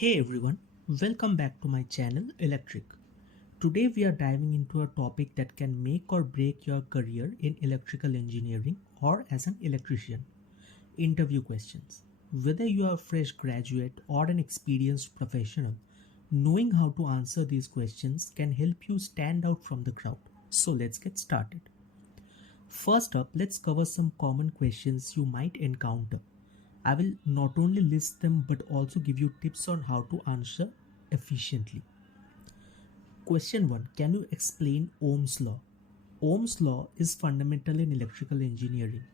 Hey everyone, welcome back to my channel Electric. Today we are diving into a topic that can make or break your career in electrical engineering or as an electrician. Interview questions. Whether you are a fresh graduate or an experienced professional, knowing how to answer these questions can help you stand out from the crowd. So let's get started. First up, let's cover some common questions you might encounter. I will not only list them but also give you tips on how to answer efficiently. Question 1. Can you explain Ohm's law? Ohm's law is fundamental in electrical engineering.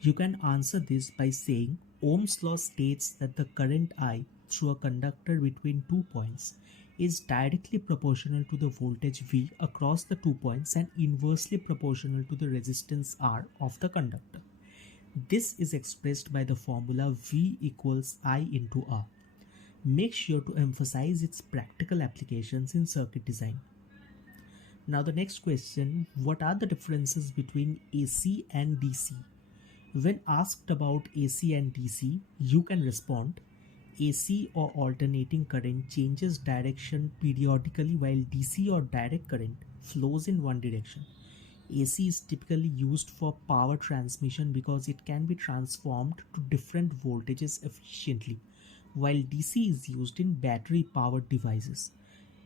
You can answer this by saying Ohm's law states that the current I through a conductor between 2 points is directly proportional to the voltage V across the 2 points and inversely proportional to the resistance R of the conductor. This is expressed by the formula V equals I into R. Make sure to emphasize its practical applications in circuit design. Now the next question, what are the differences between AC and DC? When asked about AC and DC, you can respond, AC or alternating current changes direction periodically while DC or direct current flows in one direction. AC is typically used for power transmission because it can be transformed to different voltages efficiently, while DC is used in battery powered devices.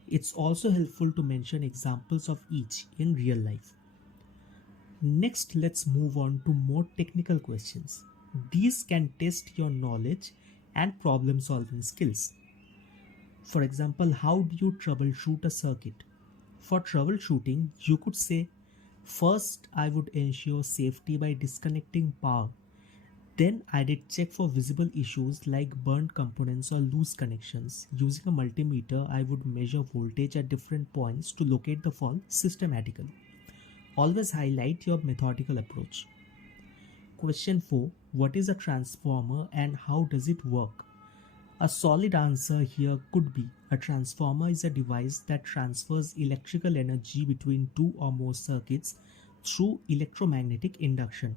It's also helpful to mention examples of each in real life. Next, let's move on to more technical questions. These can test your knowledge and problem solving skills. For example, how do you troubleshoot a circuit? For troubleshooting, you could say, first, I would ensure safety by disconnecting power. Then I did check for visible issues like burnt components or loose connections. Using a multimeter, I would measure voltage at different points to locate the fault systematically. Always highlight your methodical approach. Question 4. What is a transformer and how does it work? A solid answer here could be a transformer is a device that transfers electrical energy between two or more circuits through electromagnetic induction.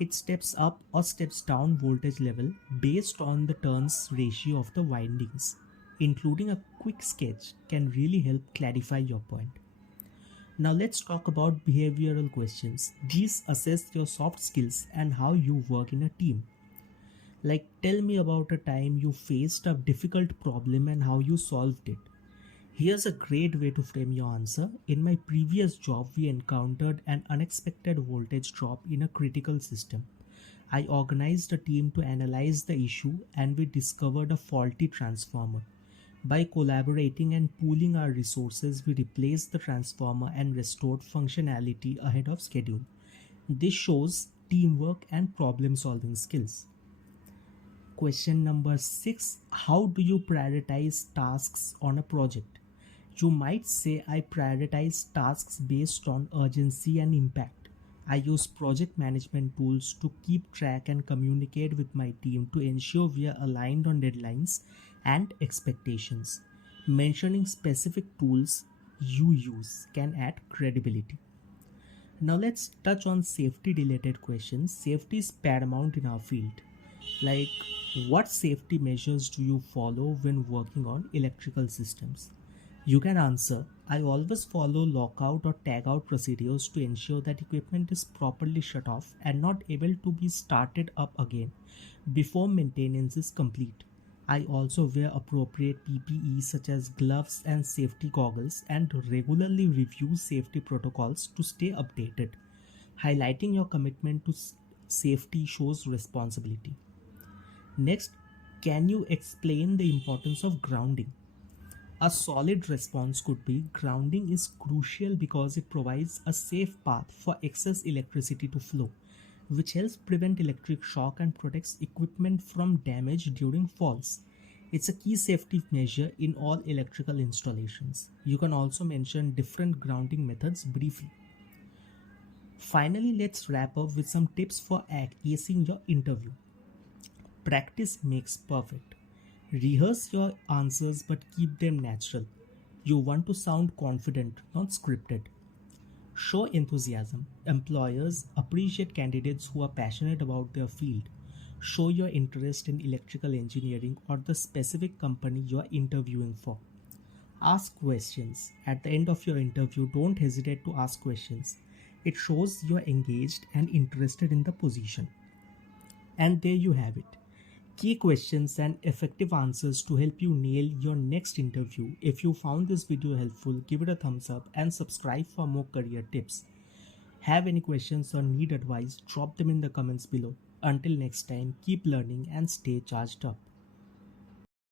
It steps up or steps down voltage level based on the turns ratio of the windings. Including a quick sketch can really help clarify your point. Now let's talk about behavioral questions. These assess your soft skills and how you work in a team. Like, tell me about a time you faced a difficult problem and how you solved it. Here's a great way to frame your answer. In my previous job, we encountered an unexpected voltage drop in a critical system. I organized a team to analyze the issue and we discovered a faulty transformer. By collaborating and pooling our resources, we replaced the transformer and restored functionality ahead of schedule. This shows teamwork and problem solving skills. Question number 6. How do you prioritize tasks on a project? You might say I prioritize tasks based on urgency and impact. I use project management tools to keep track and communicate with my team to ensure we are aligned on deadlines and expectations. Mentioning specific tools you use can add credibility. Now let's touch on safety related questions. Safety is paramount in our field. Like, what safety measures do you follow when working on electrical systems? You can answer, I always follow lockout or tagout procedures to ensure that equipment is properly shut off and not able to be started up again before maintenance is complete. I also wear appropriate PPE such as gloves and safety goggles and regularly review safety protocols to stay updated. Highlighting your commitment to safety shows responsibility. Next, can you explain the importance of grounding? A solid response could be grounding is crucial because it provides a safe path for excess electricity to flow, which helps prevent electric shock and protects equipment from damage during faults. It's a key safety measure in all electrical installations. You can also mention different grounding methods briefly. Finally, let's wrap up with some tips for acing your interview. Practice makes perfect. Rehearse your answers but keep them natural. You want to sound confident, not scripted. Show enthusiasm. Employers appreciate candidates who are passionate about their field. Show your interest in electrical engineering or the specific company you are interviewing for. Ask questions. At the end of your interview, don't hesitate to ask questions. It shows you are engaged and interested in the position. And there you have it. Key questions and effective answers to help you nail your next interview. If you found this video helpful, give it a thumbs up and subscribe for more career tips. Have any questions or need advice, drop them in the comments below. Until next time, keep learning and stay charged up.